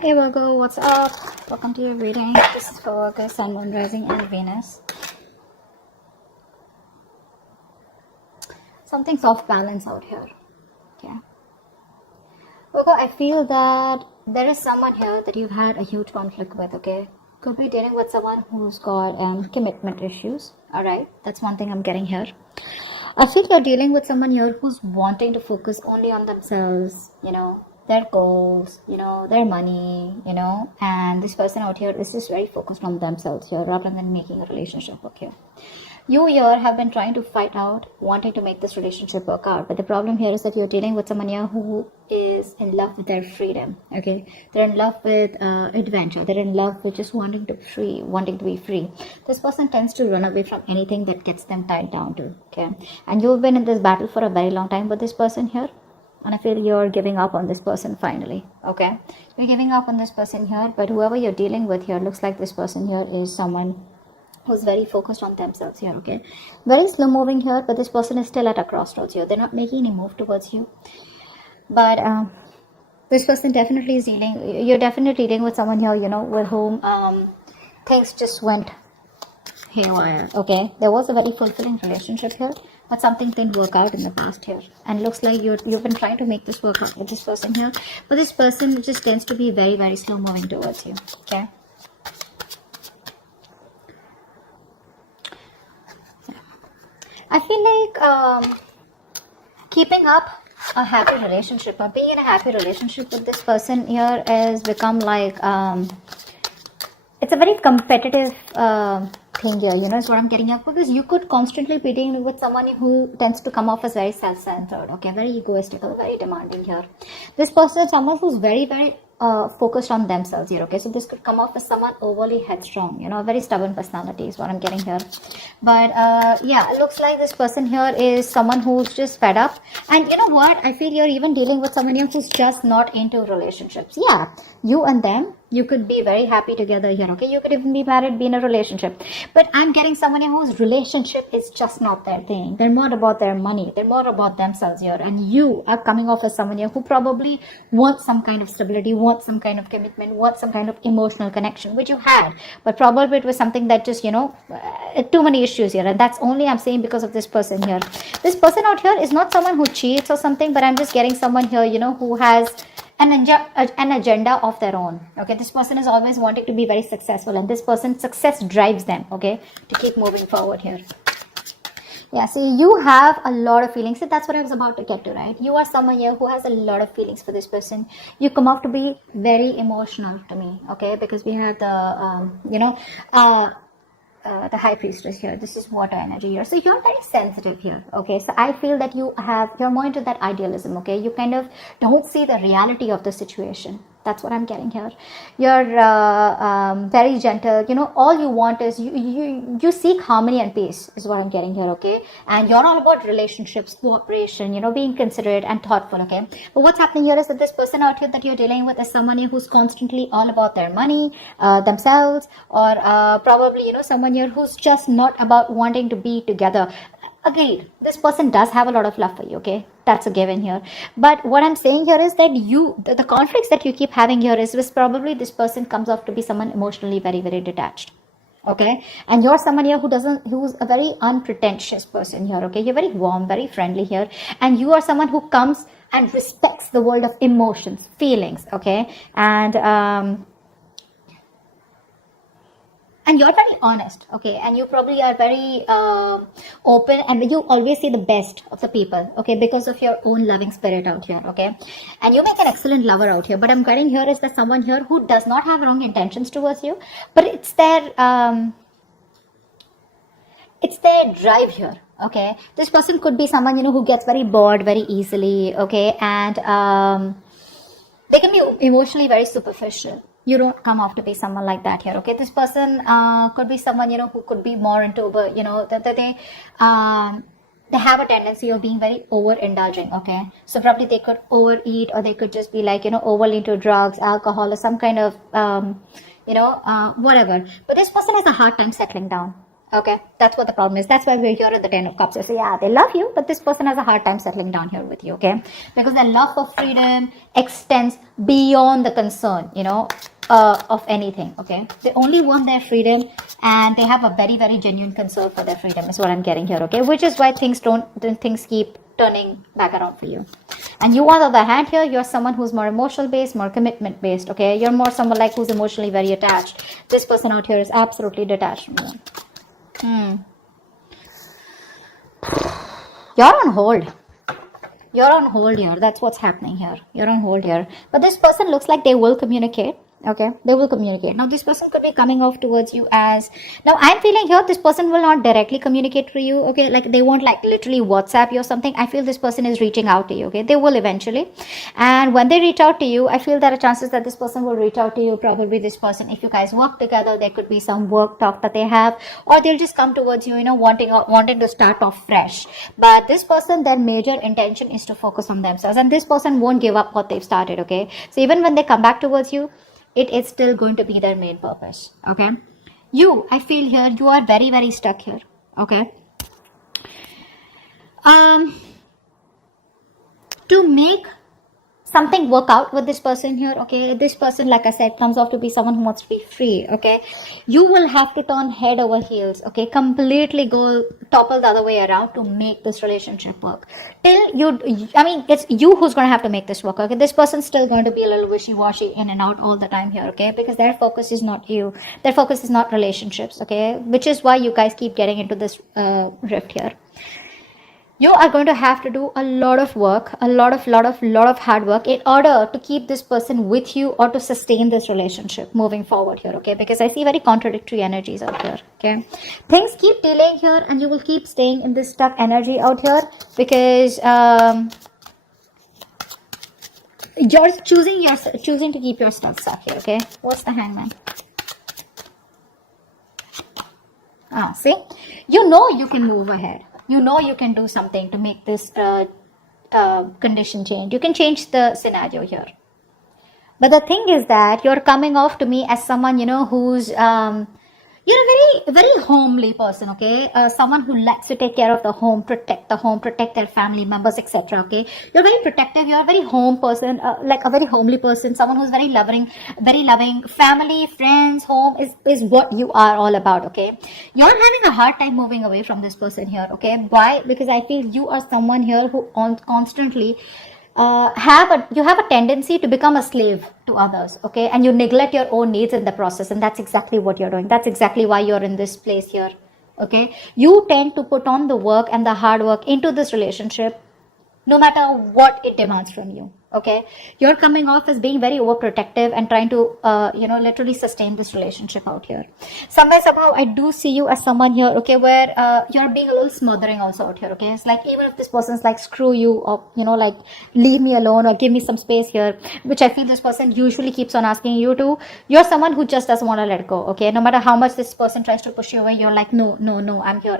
Hey Virgo, what's up? Welcome to your reading. This is for Virgo, Sun, Moon, Rising, and Venus. Something's off balance out here. Okay. Virgo, I feel that there is someone here that you've had a huge conflict with, okay? Could be dealing with someone who's got commitment issues. Alright, that's one thing I'm getting here. I feel you're dealing with someone here who's wanting to focus only on themselves, their goals, their money, and this person out here is just very focused on themselves here rather than making a relationship work here. You here have been trying to fight out, wanting to make this relationship work out, but the problem here is that you're dealing with someone here who is in love with their freedom, okay? They're in love with adventure. They're in love with just wanting to be free. This person tends to run away from anything that gets them tied down to, okay? And you've been in this battle for a very long time with this person here. And I feel you're giving up on this person finally, okay? You're giving up on this person here, but whoever you're dealing with here, looks like this person here is someone who's very focused on themselves here, okay? Very slow moving here, but this person is still at a crossroads here. They're not making any move towards you. But this person definitely is you're definitely dealing with someone here, with whom things just went haywire, okay? There was a very fulfilling relationship here, but something didn't work out in the past here, and looks like you've been trying to make this work out with this person here, but this person just tends to be very, very slow moving towards you, okay? I feel like keeping up a happy relationship or being in a happy relationship with this person here has become like it's a very competitive thing here, is what I'm getting at, because you could constantly be dealing with someone who tends to come off as very self-centered, okay, very egoistical, very demanding here. This person is someone who's very, very focused on themselves here, okay? So this could come off as someone overly headstrong, a very stubborn personality is what I'm getting here. But yeah, it looks like this person here is someone who's just fed up. And you know what? I feel you're even dealing with someone here who's just not into relationships. Yeah, you and them, you could be very happy together here, okay? You could even be married, be in a relationship. But I'm getting someone whose relationship is just not their thing. They're more about their money. They're more about themselves here. And you are coming off as someone here who probably wants some kind of stability, wants some kind of commitment, wants some kind of emotional connection, which you had. But probably it was something that just, too many issues here. And that's only I'm saying because of this person here. This person out here is not someone who cheats or something, but I'm just getting someone here, who has an agenda of their own, okay? This person is always wanting to be very successful, and this person's success drives them, okay, to keep moving forward here. Yeah, so you have a lot of feelings. So that's what I was about to get to, right? You are someone here who has a lot of feelings for this person. You come off to be very emotional to me, okay? Because we have the the high priestess here. This is water energy here. So you're very sensitive here, okay? So I feel that you're more into that idealism, okay? You kind of don't see the reality of the situation. That's what I'm getting here. You're very gentle. All you want is you seek harmony and peace is what I'm getting here, okay? And you're all about relationships, cooperation, being considerate and thoughtful, okay? But what's happening here is that this person out here that you're dealing with is someone who's constantly all about their money, themselves, or probably, someone here who's just not about wanting to be together. Agreed, this person does have a lot of love for you, okay? That's a given here. But what I'm saying here is that the conflicts that you keep having here is probably this person comes off to be someone emotionally very, very detached, okay? And you're someone here who's a very unpretentious person here, okay? You're very warm, very friendly here. And you are someone who comes and respects the world of emotions, feelings, okay? And you're very honest, okay? And you probably are very open, and you always see the best of the people, okay? Because of your own loving spirit out here, okay? And you make an excellent lover out here. But I'm getting here is that someone here who does not have wrong intentions towards you, but it's their drive here, okay? This person could be someone, who gets very bored very easily, okay? And they can be emotionally very superficial. You don't come off to be someone like that here, okay? This person could be someone, who could be more into, that they have a tendency of being very overindulging, okay? So probably they could overeat, or they could just be like, overly into drugs, alcohol, or some kind of, whatever. But this person has a hard time settling down. Okay, that's what the problem is. That's why we're here at the Ten of Cups. So yeah, they love you, but this person has a hard time settling down here with you, okay? Because their love for freedom extends beyond the concern, of anything, okay? They only want their freedom, and they have a very, very genuine concern for their freedom is what I'm getting here, okay? Which is why things keep turning back around for you. And you, on the other hand, here you're someone who's more emotional based, more commitment based, okay? You're more someone like who's emotionally very attached. This person out here is absolutely detached from you. You're on hold. You're on hold here. That's what's happening here. You're on hold here. But this person looks like they will communicate. Okay, they will communicate. Now, this person could be coming off towards you as... Now, I'm feeling here this person will not directly communicate to you. Okay, like they won't like literally WhatsApp you or something. I feel this person is reaching out to you. Okay, they will eventually. And when they reach out to you, I feel there are chances that this person will reach out to you. Probably this person, if you guys work together, there could be some work talk that they have, or they'll just come towards you, wanting to start off fresh. But this person, their major intention is to focus on themselves, and this person won't give up what they've started. Okay, so even when they come back towards you, it is still going to be their main purpose. Okay, I feel here you are very, very stuck here. Okay, to make something work out with this person here, okay, this person, like I said, comes off to be someone who wants to be free. Okay, you will have to turn head over heels, okay, completely go topple the other way around to make this relationship work. It's you who's going to have to make this work. Okay, this person's still going to be a little wishy-washy in and out all the time here, okay, because their focus is not you, their focus is not relationships, okay, which is why you guys keep getting into this rift here. You are going to have to do a lot of work, a lot of hard work in order to keep this person with you or to sustain this relationship moving forward here, okay? Because I see very contradictory energies out here, okay? Things keep delaying here, and you will keep staying in this stuck energy out here because you're choosing to keep yourself stuck here, okay? What's the Hangman? See? You can move ahead. You can do something to make this condition change. You can change the scenario here. But the thing is that you're coming off to me as someone, who's... you're a very, very homely person, okay? Someone who likes to take care of the home, protect their family members, etc., okay? You're very protective. You're a very home person, like a very homely person, someone who's very loving. Family, friends, home is what you are all about, okay? You're having a hard time moving away from this person here, okay? Why? Because I feel you are someone here who constantly... you have a tendency to become a slave to others, okay, and you neglect your own needs in the process, and that's exactly what you're doing. That's exactly why you're in this place here, okay? You tend to put on the work and the hard work into this relationship no matter what it demands from you, okay? You're coming off as being very overprotective and trying to literally sustain this relationship out here. Somehow I do see you as someone here, okay, where you're being a little smothering also out here, okay? It's like, even if this person's like, screw you, or like, leave me alone or give me some space here, which I feel this person usually keeps on asking you to, you're someone who just doesn't want to let go, okay? No matter how much this person tries to push you away, you're like, no, I'm here,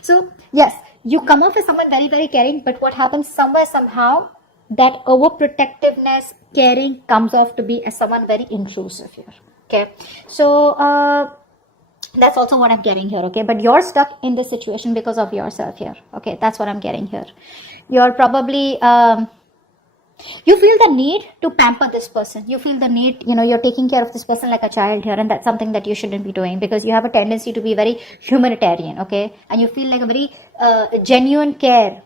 so yes, you come off as someone very, very caring, but what happens somehow, that overprotectiveness, caring comes off to be as someone very intrusive here, okay? So that's also what I'm getting here, okay? But you're stuck in this situation because of yourself here, okay? That's what I'm getting here. You're probably... you feel the need to pamper this person. You feel the need, you're taking care of this person like a child here, and that's something that you shouldn't be doing, because you have a tendency to be very humanitarian, okay? And you feel like a very genuine care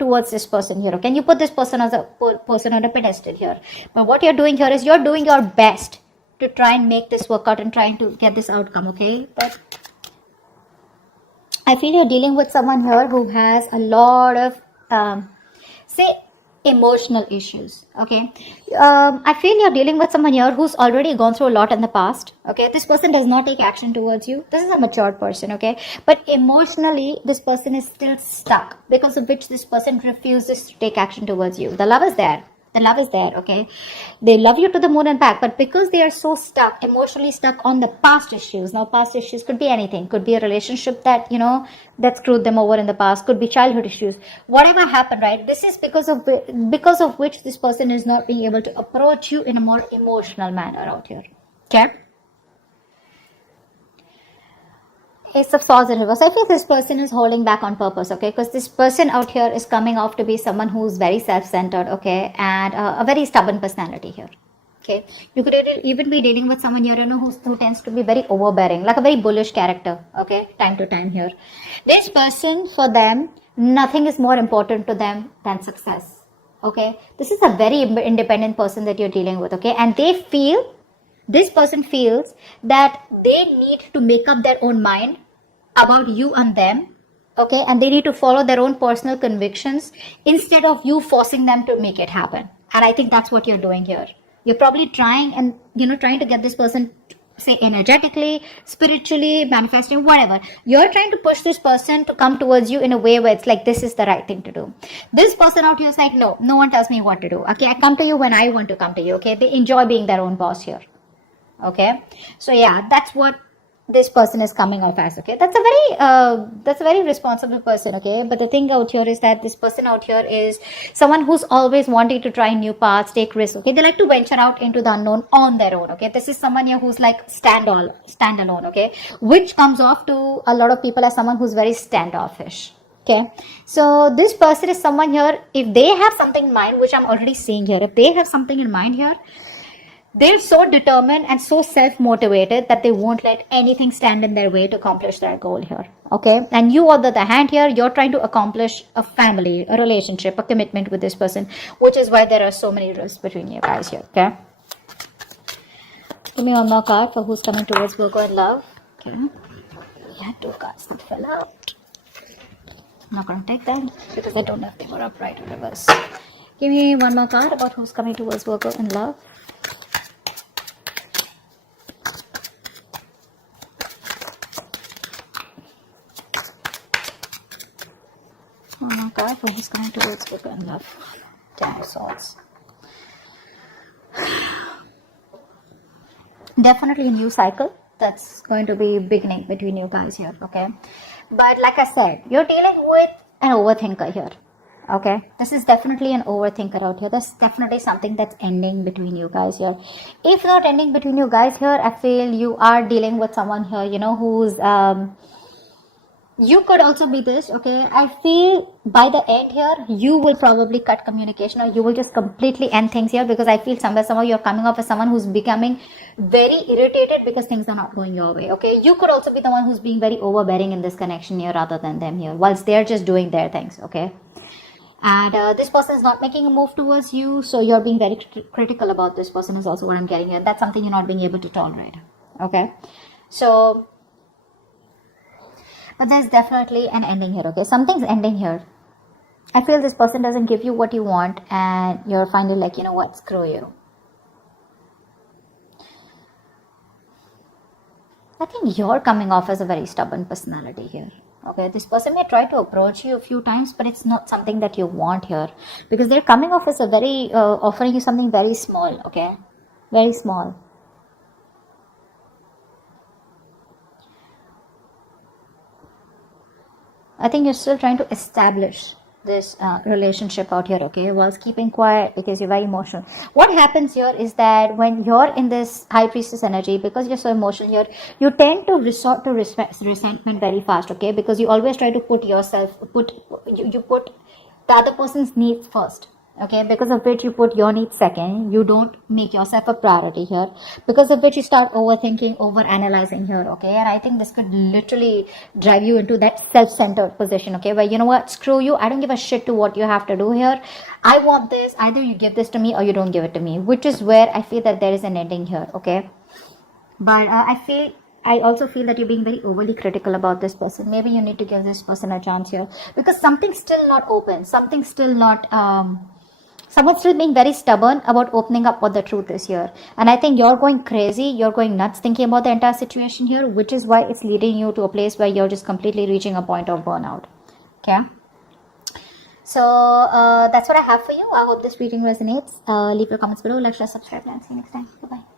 towards this person here, okay? And you put this person as a person on a pedestal here. But what you're doing here is you're doing your best to try and make this work out and trying to get this outcome, okay? But I feel you're dealing with someone here who has a lot of, emotional issues, okay? I feel you're dealing with someone here who's already gone through a lot in the past, okay? This person does not take action towards you. This is a mature person, okay? But emotionally, this person is still stuck, because of which this person refuses to take action towards you. The love is there. Okay? They love you to the moon and back, but because they are so stuck, emotionally stuck on the past issues. Now, past issues could be anything. Could be a relationship that, that screwed them over in the past. Could be childhood issues. Whatever happened, right? This is because of which this person is not being able to approach you in a more emotional manner out here. Okay? Ace of Swords in reverse. I feel this person is holding back on purpose, okay? Because this person out here is coming off to be someone who's very self-centered, okay? And a very stubborn personality here. Okay, you could even be dealing with someone here, you know, who tends to be very overbearing, like a very bullish character. Okay, time to time here. This person, for them, nothing is more important to them than success. Okay, this is a very independent person that you're dealing with. Okay, and this person feels that they need to make up their own mind about you and them. Okay, and they need to follow their own personal convictions instead of you forcing them to make it happen. And I think that's what you're doing here. You're probably trying to get this person, say, energetically, spiritually, manifesting, whatever. You're trying to push this person to come towards you in a way where it's like, this is the right thing to do. This person out here is like, no one tells me what to do. Okay, I come to you when I want to come to you. Okay, they enjoy being their own boss here. Okay, so yeah, that's what this person is coming off as. Okay, that's a very responsible person. Okay, but the thing out here is that this person out here is someone who's always wanting to try new paths, take risks. Okay, they like to venture out into the unknown on their own. Okay, this is someone here who's like standalone. Okay, which comes off to a lot of people as someone who's very standoffish. Okay, so this person is someone here, if they have something in mind, which I'm already seeing here, if they have something in mind here, they're so determined and so self-motivated that they won't let anything stand in their way to accomplish their goal here. Okay, and you, on the other hand here, you're trying to accomplish a family, a relationship, a commitment with this person, which is why there are so many risks between you guys here. Okay, give me one more card for who's coming towards Virgo in love. Okay, yeah, 2 cards that fell out. I'm not going to take that because I don't have them or upright or reverse. Give me one more card about who's coming towards Virgo in love. Oh my God, who's coming towards Virgo in love? 10 of Swords. Definitely a new cycle that's going to be beginning between you guys here, okay? But like I said, you're dealing with an overthinker here, okay? This is definitely an overthinker out here. There's definitely something that's ending between you guys here. If not ending between you guys here, I feel you are dealing with someone here, you know, who's you could also be this, okay? I feel by the end here, you will probably cut communication, or you will just completely end things here, because I feel somehow you're coming off as someone who's becoming very irritated because things are not going your way, okay? You could also be the one who's being very overbearing in this connection here rather than them here, whilst they're just doing their things, okay? And this person is not making a move towards you, so you're being very critical about this person is also what I'm getting here. That's something you're not being able to tolerate, okay? So, but there's definitely an ending here, okay? Something's ending here. I feel this person doesn't give you what you want, and you're finally like, you know what, screw you. I think you're coming off as a very stubborn personality here, okay? This person may try to approach you a few times, but it's not something that you want here, because they're coming off as a very, offering you something very small, okay? Very small. I think you're still trying to establish this relationship out here, okay, whilst keeping quiet because you're very emotional. What happens here is that when you're in this high priestess energy, because you're so emotional here, you tend to resort to resentment very fast, okay, because you always try to put you put the other person's needs first, okay, because of which you put your needs second. You don't make yourself a priority here, because of which you start overthinking, overanalyzing here, okay? And I think this could literally drive you into that self-centered position, okay, where, you know what, screw you, I don't give a shit to what you have to do here. I want this, either you give this to me or you don't give it to me, which is where I feel that there is an ending here, okay? But I also feel that you're being very overly critical about this person. Maybe you need to give this person a chance here, because something's still not open, something's still not someone's still being very stubborn about opening up what the truth is here. And I think you're going crazy, you're going nuts thinking about the entire situation here, which is why it's leading you to a place where you're just completely reaching a point of burnout, okay? So that's what I have for you. I hope this reading resonates. Leave your comments below, like, share, subscribe, and see you next time. Bye-bye.